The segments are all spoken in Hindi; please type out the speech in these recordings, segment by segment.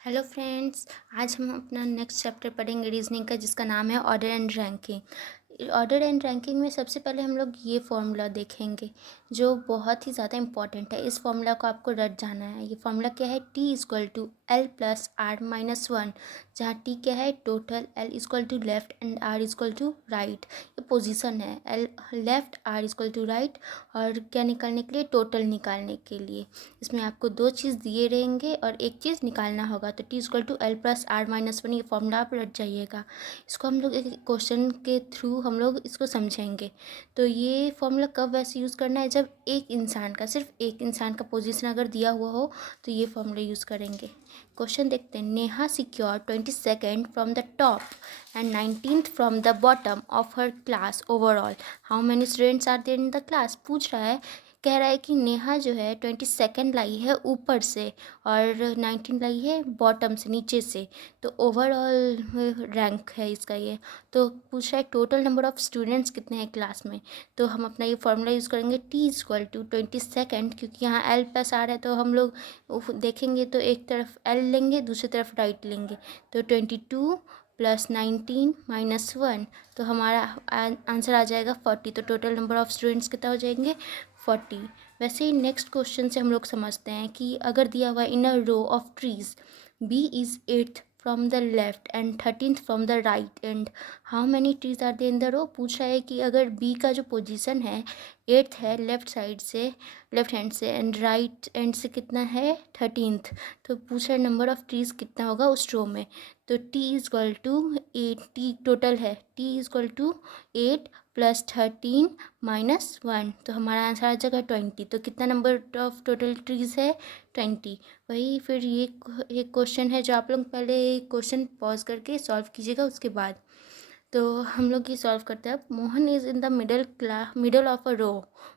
Hello friends. आज हम अपना नेक्स्ट चैप्टर पढ़ेंगे रीजनिंग का, जिसका नाम है order and ranking. Order and ranking में सबसे पहले हम लोग ये फॉर्मूला देखेंगे जो बहुत ही ज़्यादा इंपॉर्टेंट है। इस फॉर्मूला को आपको रट जाना है। ये फॉर्मूला क्या है? T equal to L plus R minus one, जहाँ टी क्या है? Total, L equal to left and R equal to right. ये पोजीशन है, L left R equal to right. और क्या निकालने के लिए? टोटल निकालने के लिए। इसमें आपको दो चीज़ दिए रहेंगे और एक चीज़ निकालना होगा। तो T equal to L plus R minus one, ये फॉर्मूला आप रट जाइएगा। इसको हम लोग एक क्वेश्चन के थ्रू हम लोग इसको समझेंगे। तो ये फॉर्मूला कब वैसे यूज़ करना है? जब एक इंसान का, सिर्फ एक इंसान का पोजीशन अगर दिया हुआ हो तो ये फॉर्मूला यूज़ करेंगे। क्वेश्चन देखते हैं। Neha secure 22nd from the top and 19th from the bottom of her class overall. How many students are there in the class? पूछ रहा है, कह रहा है कि नेहा जो है 22nd लाई है ऊपर से और 19 लाई है बॉटम से, नीचे से। तो ओवरऑल रैंक है इसका ये। तो पूछ रहा है टोटल नंबर ऑफ़ स्टूडेंट्स कितने हैं क्लास में। तो हम अपना ये फॉर्मूला यूज़ करेंगे, टी इक्वल टू 22nd, क्योंकि यहाँ एल प्लस आर है तो हम लोग देखेंगे तो एक तरफ एल लेंगे, दूसरी तरफ राइट लेंगे। तो 22 प्लस 19 माइनस वन, तो हमारा आंसर आ जाएगा 40। तो टोटल नंबर ऑफ़ स्टूडेंट्स कितना हो जाएंगे? 40। वैसे ही नेक्स्ट क्वेश्चन से हम लोग समझते हैं कि अगर दिया हुआ in a row of trees, B is 8th from the left end 13th from the right end how many trees are they in the row. पूछ रहा है कि अगर बी का जो पोजीशन है 8th है लेफ्ट साइड से, लेफ्ट हैंड से, एंड राइट एंड से कितना है? 13th। तो पूछ रहा है नंबर ऑफ़ ट्रीज कितना होगा उस रो में। तो T is equal to 8, T total है, T is equal to 8 plus 13 minus one, तो हमारा आंसर आ जाएगा 20। तो कितना नंबर ऑफ टोटल ट्रीज है? 20। वही फिर ये एक क्वेश्चन है जो आप लोग पहले क्वेश्चन पॉज करके सॉल्व कीजिएगा उसके बाद। तो हम लोग ये सॉल्व करते हैं। अब Mohan is in the middle of a row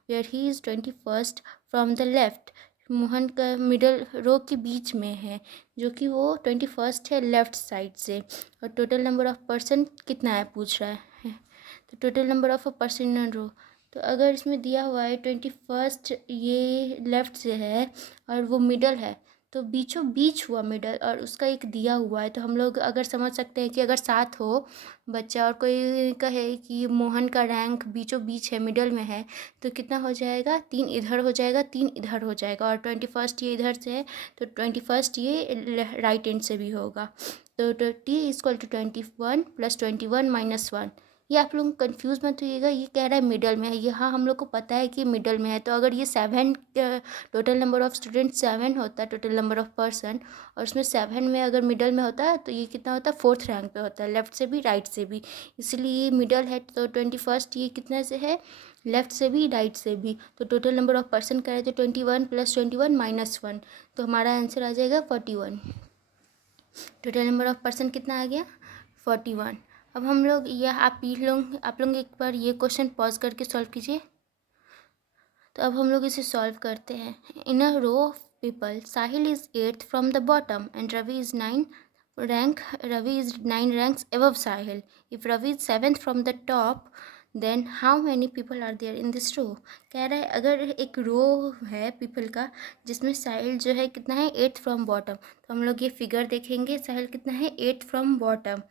where he is 21st from the left. Mohan का मिडल रो के बीच में है, जो कि वो 21st है लेफ्ट साइड से। और टोटल नंबर ऑफ पर्सन कितना है पूछ रहा है। तो total number of a person in row, तो अगर इसमें दिया हुआ है 21st ये लेफ़्ट से है और वो मिडल है, तो बीचों बीच हुआ मिडल और उसका एक दिया हुआ है। तो हम लोग अगर समझ सकते हैं कि अगर साथ हो बच्चा और कोई कहे कि मोहन का रैंक बीचों बीच है, मिडल में है, तो कितना हो जाएगा? 3 इधर हो जाएगा, 3 इधर हो जाएगा। और 21st ये इधर से है तो 21st ये राइट एंड से भी होगा। तो T equal to 21 plus 21 minus one. ये आप लोग कंफ्यूज मत होइएगा, ये कह रहा है मिडल में है। ये हाँ, हम लोग को पता है कि मिडल में है। तो अगर ये 7 टोटल नंबर ऑफ़ स्टूडेंट 7 होता है, टोटल नंबर ऑफ़ पर्सन, और उसमें 7 में अगर मिडल में होता है तो ये कितना होता है? 4th रैंक पे होता है, लेफ़्ट से भी राइट से भी। इसलिए ये मिडल है। तो 21st ये कितने से है? लेफ़्ट से भी राइट से भी। तो टोटल नंबर ऑफ़ पर्सन करें तो 21 प्लस 21 माइनस वन, तो हमारा आंसर आ जाएगा 41। टोटल नंबर ऑफ़ पर्सन कितना आ गया? 41। अब हम लोग यह आप लोग एक बार ये क्वेश्चन पॉज करके सॉल्व कीजिए। तो अब हम लोग इसे सॉल्व करते हैं। In a row of people, Sahil is 8th from the bottom and Ravi is 9 ranks above Sahil. If Ravi is 7th from the top, then how many people are there in this row. कह रहा है अगर एक रो है पीपल का जिसमें साहिल जो है कितना है? 8th from bottom. तो हम लोग ये फिगर देखेंगे, साहिल कितना है? 8th from bottom.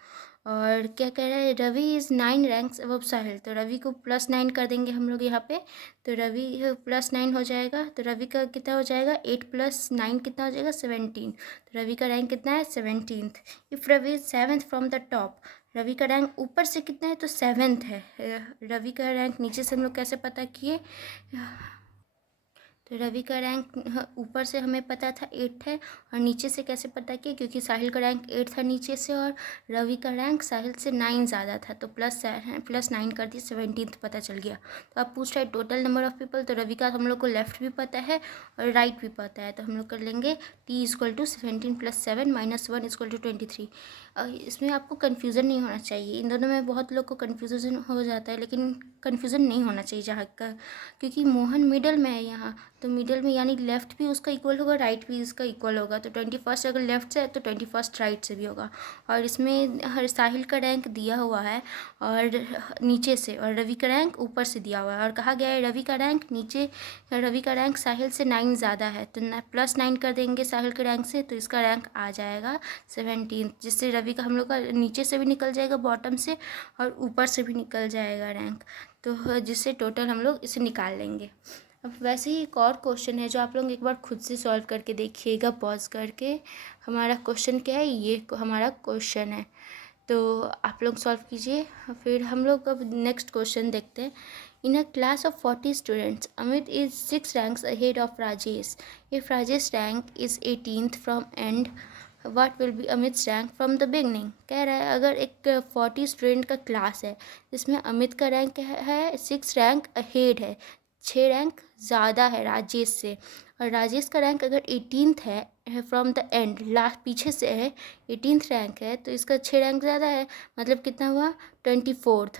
और क्या कह रहा है? रवि इज़ 9 रैंक्स अबव साहिल। तो रवि को +9 कर देंगे हम लोग यहाँ पे। तो रवि +9 हो जाएगा। तो रवि का कितना हो जाएगा? 8 + 9 कितना हो जाएगा? 17। तो रवि का रैंक कितना है? 17th। If Ravi is 7th from the top, Ravi का रैंक ऊपर से कितना है? तो 7th है। रवि का रैंक नीचे से हम लोग कैसे पता किए? तो रवि का रैंक ऊपर से हमें पता था 8 है, और नीचे से कैसे पता किया? क्योंकि साहिल का रैंक 8 था नीचे से और रवि का रैंक साहिल से 9 ज़्यादा था, तो +9 कर दिए, 17th पता चल गया। तो अब पूछ रहा है टोटल नंबर ऑफ़ पीपल। तो रवि का हम लोग को लेफ़्ट भी पता है और राइट भी पता है। तो हम लोग कर लेंगे T equal to 17 + 7 minus 1 equal to 23। इसमें आपको कन्फ्यूज़न नहीं होना चाहिए। इन दोनों में बहुत लोग को कन्फ्यूज़न हो जाता है, लेकिन कन्फ्यूज़न नहीं होना चाहिए जहाँ का, क्योंकि मोहन मिडल में है यहाँ। तो मिडिल में यानी लेफ़्ट भी उसका इक्वल होगा, राइट भी इसका इक्वल होगा। तो 21st अगर लेफ़्ट से है तो 21st राइट से भी होगा। और इसमें हर साहिल का रैंक दिया हुआ है और नीचे से, और रवि का रैंक ऊपर से दिया हुआ है। और कहा गया है रवि का रैंक नीचे, रवि का रैंक साहिल से 9 ज़्यादा है, तो +9 कर देंगे साहिल के रैंक से, तो इसका रैंक आ जाएगा 17, जिससे रवि का हम लोग का नीचे से भी निकल जाएगा बॉटम से, और ऊपर से भी निकल जाएगा रैंक, तो जिससे टोटल हम लोग इसे निकाल लेंगे। अब वैसे ही एक और क्वेश्चन है जो आप लोग एक बार खुद से सॉल्व करके देखिएगा पॉज करके। हमारा क्वेश्चन क्या है, ये हमारा क्वेश्चन है, तो आप लोग सॉल्व कीजिए। फिर हम लोग अब नेक्स्ट क्वेश्चन देखते हैं। In a class of 40 students, Amit is 6 ranks ahead of Rajesh. If Rajesh rank is 18th from end, what will be Amit rank from the beginning. कह रहा है अगर एक 40 स्टूडेंट का क्लास है जिसमें अमित का रैंक है 6 रैंक अहेड है, 6 रैंक ज़्यादा है राजेश से, और राजेश का रैंक अगर 18th है फ्रॉम द एंड, लास्ट पीछे से है 18th रैंक है, तो इसका 6 रैंक ज़्यादा है, मतलब कितना हुआ 24th।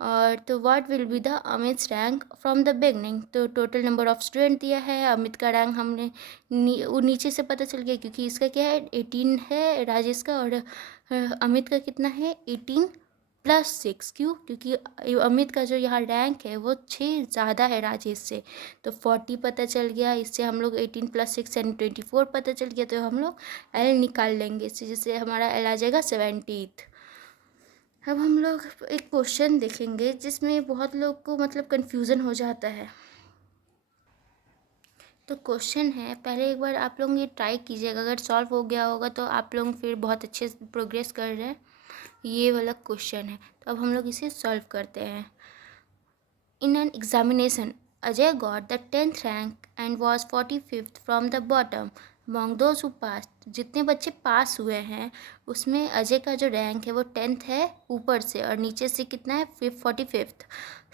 और तो what will be the Amit rank from the beginning. तो टोटल नंबर ऑफ स्टूडेंट दिया है, अमित का रैंक हमने वो नीचे से पता चल गया क्योंकि इसका क्या है 18 है राजेश का, और अमित का कितना है 18 + 6। क्यों? क्योंकि अमित का जो यहाँ रैंक है वो 6 ज़्यादा है राजेश से, तो 40 पता चल गया। इससे हम लोग 18 + 6 यानी 24 पता चल गया, तो हम लोग एल निकाल लेंगे इससे, जिससे हमारा एल आ जाएगा 70th। अब हम लोग एक क्वेश्चन देखेंगे जिसमें बहुत लोग को मतलब कन्फ्यूज़न हो जाता है। तो क्वेश्चन है, पहले एक बार आप लोग ये ट्राई कीजिएगा, अगर सॉल्व हो गया होगा तो आप लोग फिर बहुत अच्छे से प्रोग्रेस कर रहे हैं। ये वाला क्वेश्चन है, तो अब हम लोग इसे सॉल्व करते हैं। In an examination, Ajay got the 10th rank and was 45th from the bottom among those who पास। जितने बच्चे पास हुए हैं उसमें अजय का जो रैंक है वो 10th है ऊपर से, और नीचे से कितना है 45th।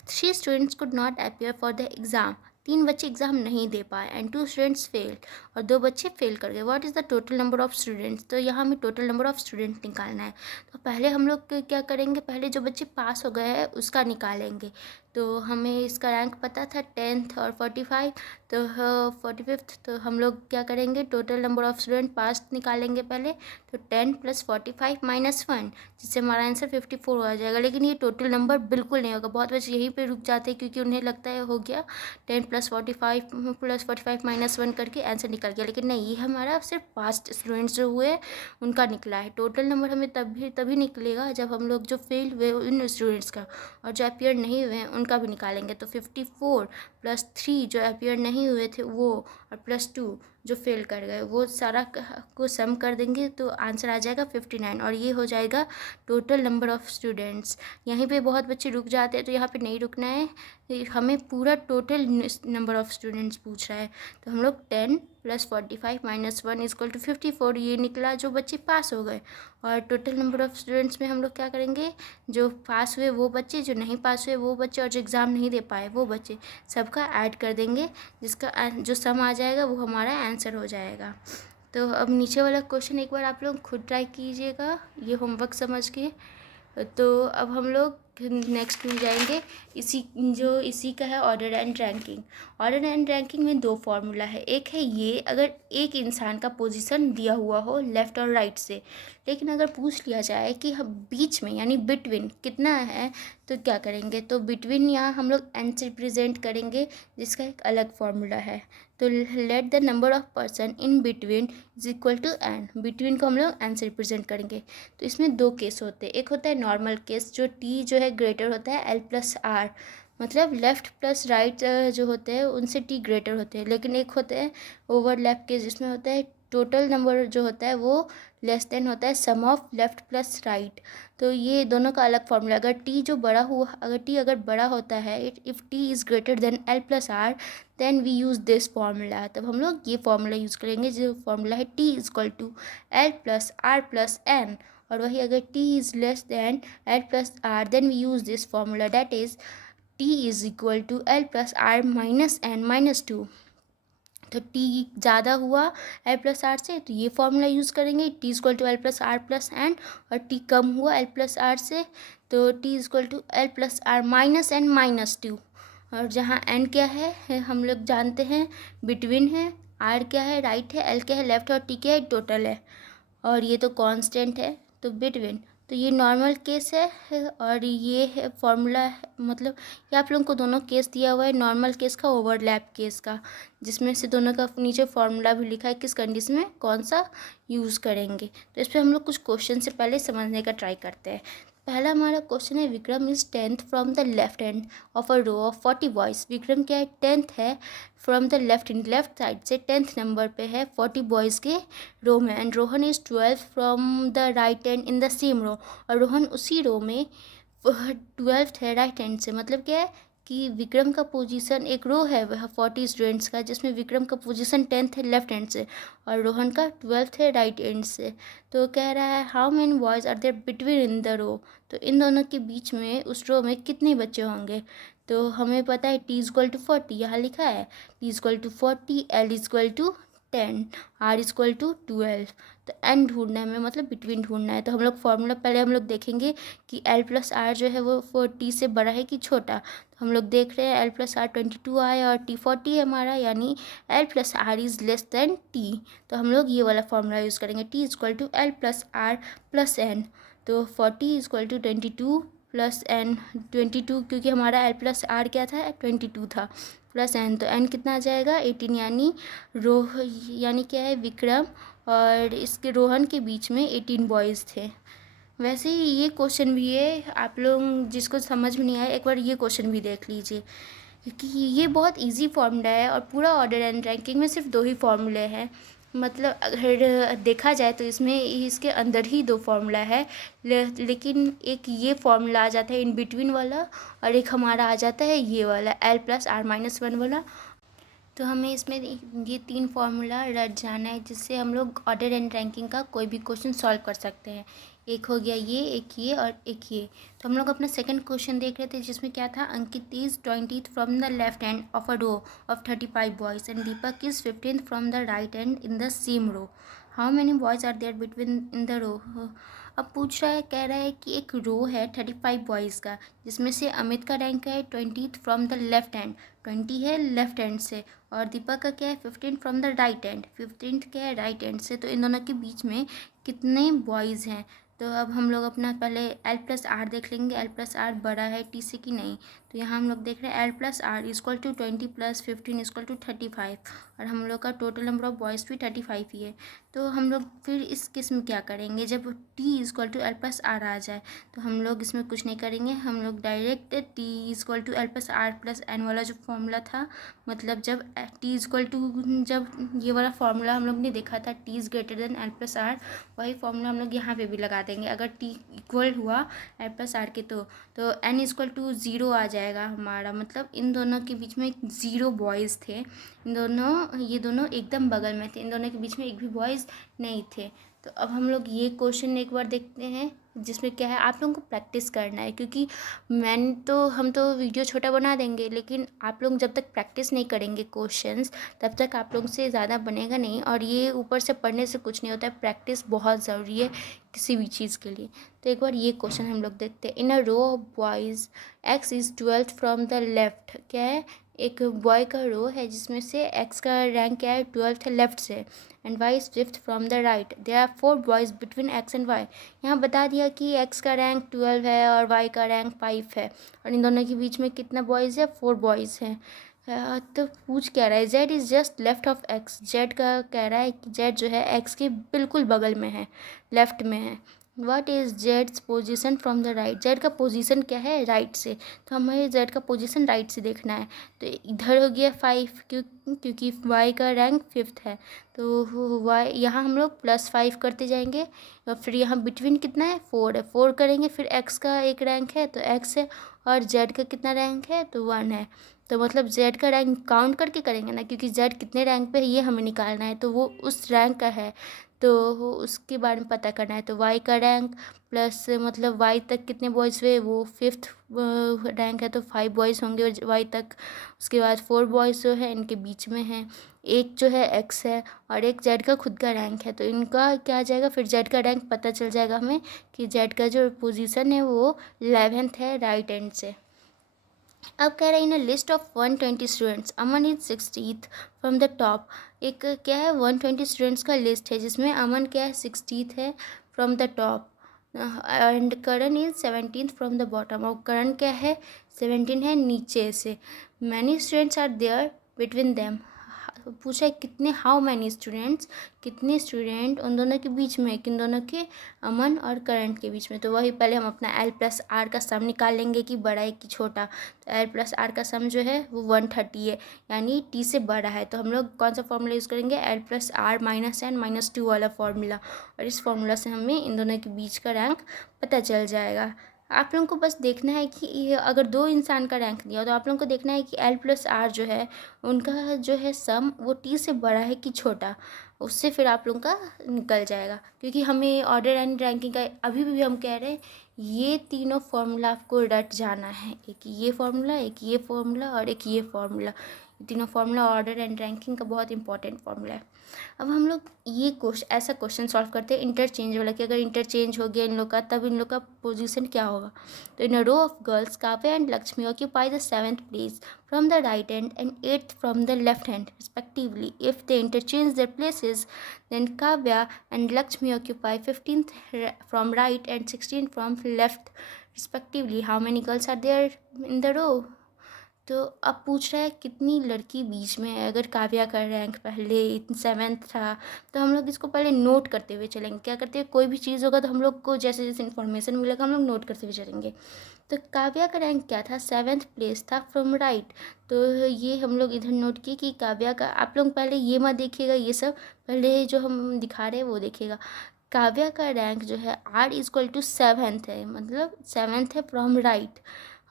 3 students could not appear for the exam. 3 बच्चे एग्ज़ाम नहीं दे पाए, एंड 2 स्टूडेंट्स फेल्ड, और 2 बच्चे फेल कर गए। What is the total number of students. तो यहाँ हमें टोटल नंबर ऑफ स्टूडेंट निकालना है। तो पहले हम लोग क्या करेंगे, पहले जो बच्चे पास हो गए हैं उसका निकालेंगे। तो हमें इसका रैंक पता था 10th और 45, तो 45th। तो हम लोग क्या करेंगे, टोटल नंबर ऑफ स्टूडेंट पास निकालेंगे पहले। तो 10 + 45 - 1, जिससे हमारा आंसर 54 आ जाएगा। लेकिन ये टोटल नंबर बिल्कुल नहीं होगा, बहुत बच्चे यहीं पे रुक जाते हैं क्योंकि उन्हें लगता है हो गया 10 + 45 + 45 - 1 करके आंसर निकल गया, लेकिन नहीं, ये हमारा सिर्फ पास्ट स्टूडेंट्स जो हुए उनका निकला है। टोटल नंबर हमें तभी निकलेगा जब हम लोग जो फेल हुए उन स्टूडेंट्स का, और जो अपीयर नहीं हुए उनका भी निकालेंगे। तो 54 + 3 जो अपीयर नहीं हुए थे वो, और +2 जो फेल कर गए, वो सारा को सम कर देंगे तो आंसर आ जाएगा 59, और ये हो जाएगा टोटल नंबर ऑफ़ स्टूडेंट्स। यहीं पे बहुत बच्चे रुक जाते हैं, तो यहाँ पे नहीं रुकना है, हमें पूरा टोटल नंबर ऑफ़ स्टूडेंट्स पूछ रहा है। तो हम लोग 10 + 45 - 1 = 54, ये निकला जो बच्चे पास हो गए। और टोटल नंबर ऑफ़ स्टूडेंट्स में हम लोग क्या करेंगे, जो पास हुए वो बच्चे, जो नहीं पास हुए वो बच्चे, और जो एग्ज़ाम नहीं दे पाए वो बच्चे, सबका ऐड कर देंगे, जिसका जो सम आ जाएगा वो हमारा आंसर हो जाएगा। तो अब नीचे वाला क्वेश्चन एक बार आप लोग खुद ट्राई कीजिएगा ये होमवर्क समझ के। तो अब हम लोग नेक्स्ट में जाएंगे, इसी का है order and ranking. Order and ranking में 2 फार्मूला है। एक है ये, अगर एक इंसान का पोजीशन दिया हुआ हो लेफ़्ट और राइट से, लेकिन अगर पूछ लिया जाए कि हम बीच में यानी बिटवीन कितना है, तो क्या करेंगे, तो बिटवीन यहाँ हम लोग एन से रिप्रेजेंट करेंगे, जिसका एक अलग फार्मूला है। तो let the number of person in between is equal to N, between को हम लोग एन से रिप्रेजेंट करेंगे। तो इसमें 2 केस होते हैं, एक होता है नॉर्मल केस, जो टी जो है ग्रेटर होता है एल + आर, मतलब लेफ़्ट प्लस राइट जो होते हैं उनसे टी ग्रेटर होते हैं। लेकिन एक होता है ओवरलैप केस, जिसमें होता है टोटल नंबर जो होता है वो लेस देन होता है सम ऑफ लेफ़्ट प्लस राइट। तो ये दोनों का अलग फॉर्मूला, अगर टी जो बड़ा हुआ, अगर टी अगर बड़ा होता है, if T is greater than L + R, then we use this formula. तब हम लोग ये फार्मूला यूज़ करेंगे, जो फार्मूला है T is equal to L + R + N. और वही अगर T is less than L + R, then we use this formula, that is T is equal to L + R - N - 2। तो टी ज़्यादा हुआ एल + आर से, तो ये फार्मूला यूज़ करेंगे, T equal to L + R + N. और टी कम हुआ एल + आर से, तो T equal to L + R - N - 2। और जहाँ एन क्या है हम लोग जानते हैं बिटवीन है, आर क्या है राइट है, एल क्या है लेफ्ट है और टी क्या है टोटल है, और ये तो कांस्टेंट है तो बिटवीन। तो ये नॉर्मल केस है और ये है फॉर्मूला है, मतलब ये आप लोगों को दोनों केस दिया हुआ है, नॉर्मल केस का ओवरलैप केस का, जिसमें से दोनों का नीचे फॉर्मूला भी लिखा है किस कंडीशन में कौन सा यूज़ करेंगे। तो इस पर हम लोग कुछ क्वेश्चन से पहले समझने का ट्राई करते हैं। पहला हमारा क्वेश्चन है Vikram is 10th from the left hand of a row of 40 boys. Vikram क्या है 10th है from the left hand, left side से 10th नंबर पे है 40 बॉयज़ के रो में, and Rohan is 12th from the right hand in the same row, और रोहन उसी रो में 12th है राइट हैंड से। मतलब क्या है कि विक्रम का पोजीशन, एक रो है वह 40 स्टूडेंट्स का जिसमें विक्रम का पोजीशन 10th है लेफ्ट हैंड से और रोहन का 12th है राइट हैंड से। तो कह रहा है how many boys are there between in the row, तो इन दोनों के बीच में उस रो में कितने बच्चे होंगे। तो हमें पता है t इक्वल टू 40, यहाँ लिखा है t equal to 40, l equal to 10, r equal to 12। तो n ढूंढना है हमें, मतलब बिटवीन ढूंढना है। तो हम लोग फॉर्मूला पहले हम लोग देखेंगे कि l प्लस आर जो है वो 40 से बड़ा है कि छोटा। तो हम लोग देख रहे हैं l प्लस आर 22 आए और t 40 है हमारा, यानी l plus R is less than t। तो हम लोग ये वाला फॉर्मूला यूज़ करेंगे t equal to l plus R plus n। तो 40 इक्वल टू 22 प्लस n, 22 क्योंकि हमारा l प्लस आर क्या था 22 था, प्लस n, तो n कितना आ जाएगा 18, यानी यानी क्या है विक्रम और इसके रोहन के बीच में 18 बॉयज़ थे। वैसे ही ये क्वेश्चन भी है, आप लोग जिसको समझ में नहीं आया एक बार ये क्वेश्चन भी देख लीजिए, क्योंकि ये बहुत इजी फार्मूला है और पूरा ऑर्डर एंड रैंकिंग में सिर्फ 2 ही फार्मूले हैं। मतलब अगर देखा जाए तो इसमें इसके अंदर ही 2 फार्मूला है, लेकिन एक ये फार्मूला आ जाता है इन बिटवीन वाला और एक हमारा आ जाता है ये वाला l प्लस आर माइनस 1 वाला। तो हमें इसमें ये 3 फार्मूला रट जाना है जिससे हम लोग ऑर्डर एंड रैंकिंग का कोई भी क्वेश्चन सॉल्व कर सकते हैं। एक हो गया ये, एक ये और एक ये। तो हम लोग अपना सेकंड क्वेश्चन देख रहे थे जिसमें क्या था Ankit is 20th from the left hand of a row of 35 boys and Deepak is 15th from the right hand in the same row, how many boys are there between in the row. अब पूछ रहा है, कह रहा है कि एक रो है 35 बॉयज़ का जिसमें से अमित का रैंक है 20th from the left hand, 20 है लेफ्ट हैंड से, और दीपक का क्या है 15 फ्रॉम द राइट हैंड, 15 क्या है राइट हैंड से। तो इन दोनों के बीच में कितने बॉयज़ हैं। तो अब हम लोग अपना पहले l प्लस आर देख लेंगे, l प्लस आर बड़ा है t से कि नहीं। तो यहाँ हम लोग देख रहे हैं l plus R equal to 20 plus 15 equal to 35, और हम लोग का टोटल नंबर ऑफ बॉयज़ भी 35 ही है। तो हम लोग फिर इस केस में क्या करेंगे, जब t equal to l plus R आ जाए तो हम लोग इसमें कुछ नहीं करेंगे, हम लोग direct t equal to l plus R plus N वाला जो फॉर्मूला था, मतलब जब t इक्वल टू, जब ये वाला फार्मूला हम लोग ने देखा था t is greater than l plus R, वही फार्मूला हम लोग यहाँ पे भी लगा देंगे। अगर t इक्वल हुआ l प्लस आर के तो n इक्वल टू 0 आ जाएगा हमारा, मतलब इन दोनों के बीच में 0 बॉयज़ थे, ये दोनों एकदम बगल में थे, इन दोनों के बीच में एक भी बॉयज़ नहीं थे। तो अब हम लोग ये क्वेश्चन एक बार देखते हैं जिसमें क्या है, आप लोगों को प्रैक्टिस करना है, क्योंकि हम तो वीडियो छोटा बना देंगे, लेकिन आप लोग जब तक प्रैक्टिस नहीं करेंगे क्वेश्चंस तब तक आप लोग से ज़्यादा बनेगा नहीं, और ये ऊपर से पढ़ने से कुछ नहीं होता है, प्रैक्टिस बहुत ज़रूरी है किसी भी चीज़ के लिए। तो एक बार ये क्वेश्चन हम लोग देखते हैं, in a row of boys x is 12th from the left, क्या है एक बॉय का रो है जिसमें से x का रैंक क्या है 12th है लेफ्ट से, and y is 5th from the right, there are 4 boys between x and y। यहाँ बता दिया कि x का रैंक 12 है और y का रैंक 5 है, और इन दोनों के बीच में कितना बॉयज़ है 4 बॉयज़ हैं। तो पूछ क्या रहा है, z is just left of x, z का कह रहा है कि z जो है x के बिल्कुल बगल में है, लेफ्ट में है। What is Jades position from the right, Z का पोजीशन क्या है राइट से, तो हमें जेड का पोजीशन राइट से देखना है। तो इधर हो गया 5, क्योंकि वाई का रैंक 5th है, तो वाई यहाँ हम लोग +5 करते जाएंगे, और फिर यहाँ बिटवीन कितना है 4 है, 4 करेंगे, फिर एक्स का एक रैंक है तो एक्स है, और जेड का कितना रैंक है तो 1 है। तो मतलब जेड का रैंक काउंट करके करेंगे ना, क्योंकि जेड कितने रैंक पे है ये हमें निकालना है, तो वो उस रैंक का है तो उसके बारे में पता करना है। तो वाई का रैंक प्लस मतलब वाई तक कितने बॉयज़ हुए, वो 5th रैंक है तो 5 बॉयज़ होंगे, और वाई तक उसके बाद 4 बॉयज़ जो है इनके बीच में हैं, एक जो है एक्स है और एक जेड का खुद का रैंक है। तो इनका क्या आ जाएगा, फिर जेड का रैंक पता चल जाएगा हमें कि जेड का जो पोजीशन है वो 11th है राइट हैंड से। अब कह रहे हैं in a list of 120 students Aman is 60th from the top. एक क्या है 120 स्टूडेंट्स का लिस्ट है जिसमें अमन क्या है 60th है from the top, and Karan is 17th from the bottom. और करण क्या है 17 है नीचे से। Many students are there between them. पूछा है कितने, हाउ मैनी स्टूडेंट्स, कितने स्टूडेंट उन दोनों के बीच में, किन दोनों के, अमन और करंट के बीच में। तो वही पहले हम अपना एल प्लस आर का सम निकाल लेंगे कि बड़ा है कि छोटा। तो एल प्लस आर का सम जो है वो 130 है, यानी टी से बड़ा है। तो हम लोग कौन सा फॉर्मूला यूज़ करेंगे, L plus R minus N minus 2 वाला फॉर्मूला। और इस फॉर्मूला से हमें इन दोनों के बीच का रैंक पता चल जाएगा। आप लोगों को बस देखना है कि ये अगर दो इंसान का रैंक दिया तो आप लोगों को देखना है कि एल प्लस आर जो है उनका जो है सम वो टी से बड़ा है कि छोटा, उससे फिर आप लोगों का निकल जाएगा। क्योंकि हमें ऑर्डर एंड रैंकिंग का अभी भी हम कह रहे हैं ये तीनों फार्मूला आपको रट जाना है, एक ये फार्मूला, एक ये फार्मूला और एक ये फार्मूला। तीनों फार्मूला ऑर्डर एंड रैंकिंग का बहुत इंपॉर्टेंट फार्मूला है। अब हम लोग ये ऐसा क्वेश्चन सॉल्व करते हैं इंटरचेंज वाला कि अगर इंटरचेंज हो गया इन लोग का तब इन लोग का पोजीशन क्या होगा। तो in a row of girls Kavya and Lakshmi occupy the 7th place from the right hand and 8th from the left hand respectively. If they interchange their places, then Kavya and Lakshmi occupy 15th from right and 16th from left respectively. How many girls are there in the row? तो अब पूछ रहा है कितनी लड़की बीच में है। अगर काव्या का रैंक पहले 7th था तो हम लोग इसको पहले नोट करते हुए चलेंगे। क्या करते हैं, कोई भी चीज़ होगा तो हम लोग को जैसे जैसे इन्फॉर्मेशन मिलेगा हम लोग नोट करते हुए चलेंगे। तो काव्या का रैंक क्या था, 7th प्लेस था फ्रॉम राइट। तो ये हम लोग इधर नोट किए कि काव्या का, आप लोग पहले ये मत देखिएगा, ये सब पहले जो हम दिखा रहे हैं वो देखिएगा। काव्या का रैंक जो है R इक्वल टू 7th है, मतलब 7th है फ्रॉम राइट।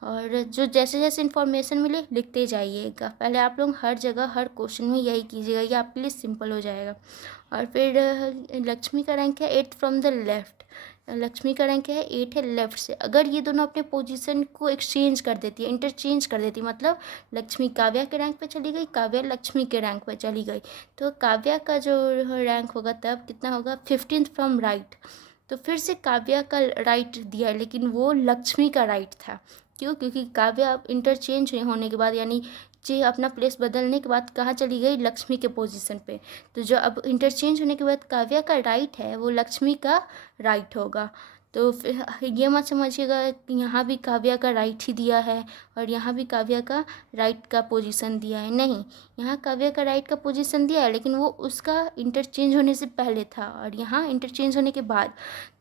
और जो जैसे जैसे इन्फॉर्मेशन मिले लिखते जाइएगा। पहले आप लोग हर जगह हर क्वेश्चन में यही कीजिएगा, ये आपके लिए सिंपल हो जाएगा। और फिर लक्ष्मी का रैंक है 8th from the left. Lakshmi का रैंक है 8 है लेफ्ट से। अगर ये दोनों अपने पोजीशन को एक्सचेंज कर देती है, इंटरचेंज कर देती, मतलब लक्ष्मी काव्या के रैंक पे चली गई, काव्या लक्ष्मी के रैंक पे चली गई, तो काव्या का जो रैंक होगा तब कितना होगा, 15th फ्रॉम राइट। तो फिर से काव्या का राइट दिया लेकिन वो लक्ष्मी का राइट था। क्यों, क्योंकि काव्या अब इंटरचेंज होने के बाद यानी जे अपना प्लेस बदलने के बाद कहाँ चली गई, लक्ष्मी के पोजीशन पे। तो जो अब इंटरचेंज होने के बाद काव्या का राइट है वो लक्ष्मी का राइट होगा। तो फिर ये मत समझिएगा कि यहाँ भी काव्या का राइट ही दिया है और यहाँ भी काव्या का राइट का पोजीशन दिया है, नहीं। यहाँ काव्या का राइट का पोजीशन दिया है लेकिन वो उसका इंटरचेंज होने से पहले था और यहाँ इंटरचेंज होने के बाद।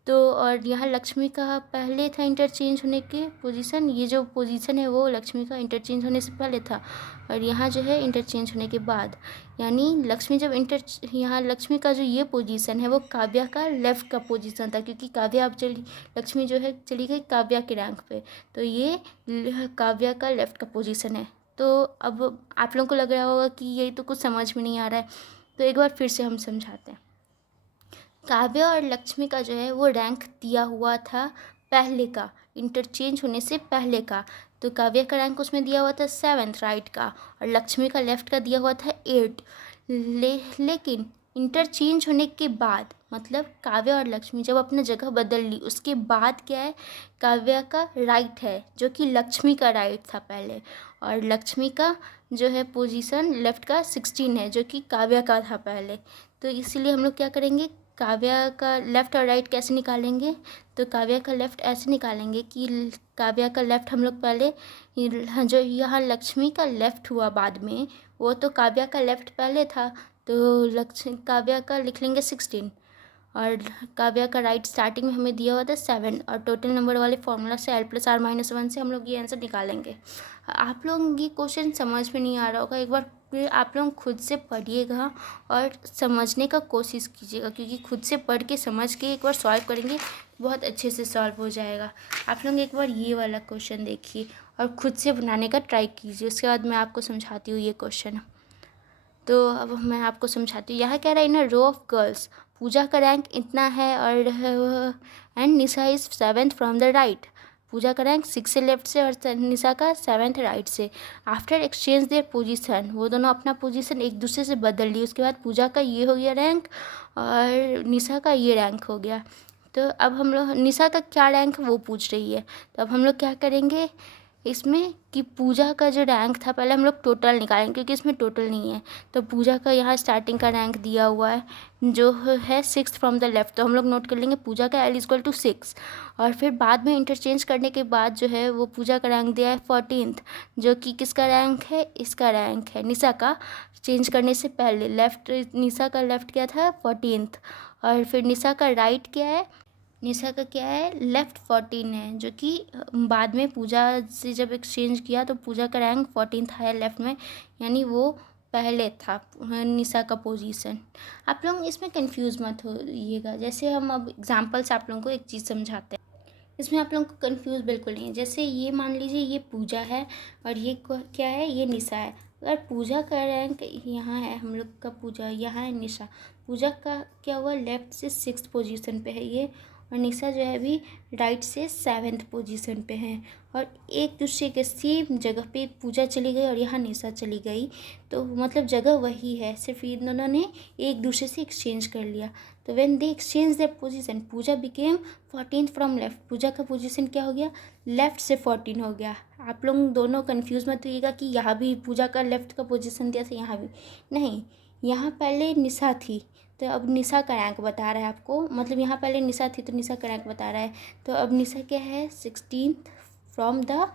तो और यहाँ लक्ष्मी का पहले था इंटरचेंज होने के पोजीशन, ये जो पोजीशन है वो लक्ष्मी का इंटरचेंज होने से पहले था और यहाँ जो है इंटरचेंज होने के बाद। यानी लक्ष्मी जब यहाँ लक्ष्मी का जो ये पोजीशन है वो काव्या का लेफ़्ट का पोजीशन था, क्योंकि काव्या अब लक्ष्मी जो है चली गई काव्या के रैंक पे, तो ये काव्या का लेफ़्ट का पोजीशन है। तो अब आप लोगों को लग रहा होगा कि ये तो कुछ समझ में नहीं आ रहा है, तो एक बार फिर से हम समझाते हैं। काव्या और लक्ष्मी का जो है वो रैंक दिया हुआ था पहले का, इंटरचेंज होने से पहले का। तो काव्या का रैंक उसमें दिया हुआ था 7th राइट का और लक्ष्मी का लेफ़्ट का दिया हुआ था 8। लेकिन इंटरचेंज होने के बाद, मतलब काव्या और लक्ष्मी जब अपना जगह बदल ली उसके बाद क्या है, काव्या का राइट है जो कि लक्ष्मी का राइट था पहले, और लक्ष्मी का जो है पोजीशन लेफ़्ट का 16 है जो कि काव्या का था पहले। तो इसीलिए हम लोग क्या करेंगे, काव्या का लेफ़्ट और राइट कैसे निकालेंगे, तो काव्या का लेफ़्ट ऐसे निकालेंगे कि काव्या का लेफ़्ट हम लोग पहले जो यहाँ लक्ष्मी का लेफ़्ट हुआ बाद में, वो तो काव्या का लेफ़्ट पहले था, तो काव्या का लिख लेंगे 16 और काव्या का राइट स्टार्टिंग में हमें दिया हुआ था 7 और टोटल नंबर वाले फॉर्मूला से L+R-1 से हम लोग ये आंसर निकालेंगे। आप लोग ये क्वेश्चन समझ में नहीं आ रहा होगा, एक बार फिर आप लोग खुद से पढ़िएगा और समझने का कोशिश कीजिएगा, क्योंकि खुद से पढ़ के समझ के एक बार सॉल्व करेंगे बहुत अच्छे से सॉल्व हो जाएगा। आप लोग एक बार ये वाला क्वेश्चन देखिए और खुद से बनाने का ट्राई कीजिए, उसके बाद मैं आपको समझाती हूँ ये क्वेश्चन। तो अब मैं आपको समझाती हूँ। यहाँ कह रहा है इन अ रो ऑफ गर्ल्स, पूजा का रैंक इतना है और and Nisha is 7th from the right. Pooja का रैंक 6 से लेफ्ट से और निशा का 7th राइट से। आफ्टर एक्सचेंज देयर पोजीशन, वो दोनों अपना पोजीशन एक दूसरे से बदल ली, उसके बाद पूजा का ये हो गया रैंक और निशा का ये रैंक हो गया। तो अब हम लोग निशा का क्या रैंक वो पूछ रही है, तो अब हम लोग क्या करेंगे, इसमें कि पूजा का जो रैंक था, पहले हम लोग टोटल निकालेंगे क्योंकि इसमें टोटल नहीं है। तो पूजा का यहाँ स्टार्टिंग का रैंक दिया हुआ है जो है 6th फ्रॉम द लेफ्ट, तो हम लोग नोट कर लेंगे पूजा का L=6। और फिर बाद में इंटरचेंज करने के बाद जो है वो पूजा का रैंक दिया है 14th, जो कि किसका रैंक है, इसका रैंक है निशा का। चेंज करने से पहले लेफ़्ट, निशा का लेफ़्ट क्या था 14th, और फिर निशा का राइट क्या है, निशा का क्या है लेफ़्ट 14 है, जो कि बाद में पूजा से जब एक्सचेंज किया तो पूजा का रैंक 14th आया लेफ़्ट में, यानी वो पहले था निशा का पोजीशन। आप लोग इसमें कंफ्यूज मत होइएगा। जैसे हम अब एग्जांपल्स आप लोगों को एक चीज़ समझाते हैं, इसमें आप लोगों को कंफ्यूज बिल्कुल नहीं है। जैसे ये मान लीजिए ये पूजा है और ये क्या है, ये निशा है। अगर पूजा का रैंक यहाँ है, हम लोग का पूजा यहाँ है, निशा पूजा का क्या हुआ लेफ़्ट से 6th पोजीशन पे है ये, और निशा जो है अभी राइट से 7th पोजीशन पे है। और एक दूसरे के सेम जगह पे पूजा चली गई और यहाँ निशा चली गई, तो मतलब जगह वही है, सिर्फ इन दोनों ने एक दूसरे से एक्सचेंज कर लिया। तो when they exchange their position, Pooja became 14th from left, Pooja का पोजीशन क्या हो गया लेफ़्ट से 14 हो गया। आप लोग दोनों कंफ्यूज मत होइएगा कि यहाँ भी पूजा का लेफ़्ट का पोजीशन दिया था, यहाँ भी नहीं, यहाँ पहले निशा थी तो अब निशा का रैंक बता रहा है आपको, मतलब यहाँ पहले निशा थी तो निशा का रैंक बता रहा है। तो अब निशा क्या है 16th from the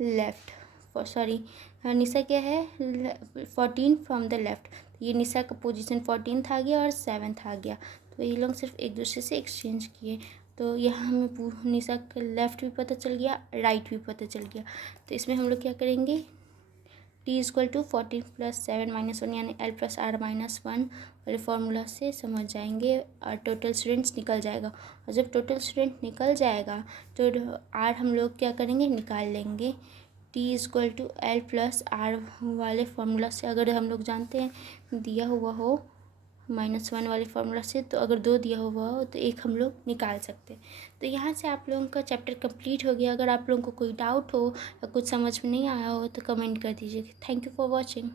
left, sorry Nisha क्या है 14 फ्रॉम द लेफ़्ट। ये निशा का पोजीशन 14th आ गया और 7th आ गया, तो ये लोग सिर्फ एक दूसरे से एक्सचेंज किए। तो यहाँ हमें निशा का लेफ़्ट भी पता चल गया, राइट भी पता चल गया। तो इसमें हम लोग क्या करेंगे, T=14 + 7 - 1 यानी L+R-1 वाले फार्मूला से समझ जाएंगे और टोटल स्टूडेंट्स निकल जाएगा। और जब टोटल स्टूडेंट निकल जाएगा तो R हम लोग क्या करेंगे निकाल लेंगे। T=L+R वाले फार्मूला से, अगर हम लोग जानते हैं दिया हुआ हो -1 वाले फार्मूला से, तो अगर 2 दिया हुआ हो तो 1 हम लोग निकाल सकते हैं। तो यहाँ से आप लोगों का चैप्टर कंप्लीट हो गया। अगर आप लोगों को कोई डाउट हो या कुछ समझ में नहीं आया हो तो कमेंट कर दीजिए। Thank you for watching.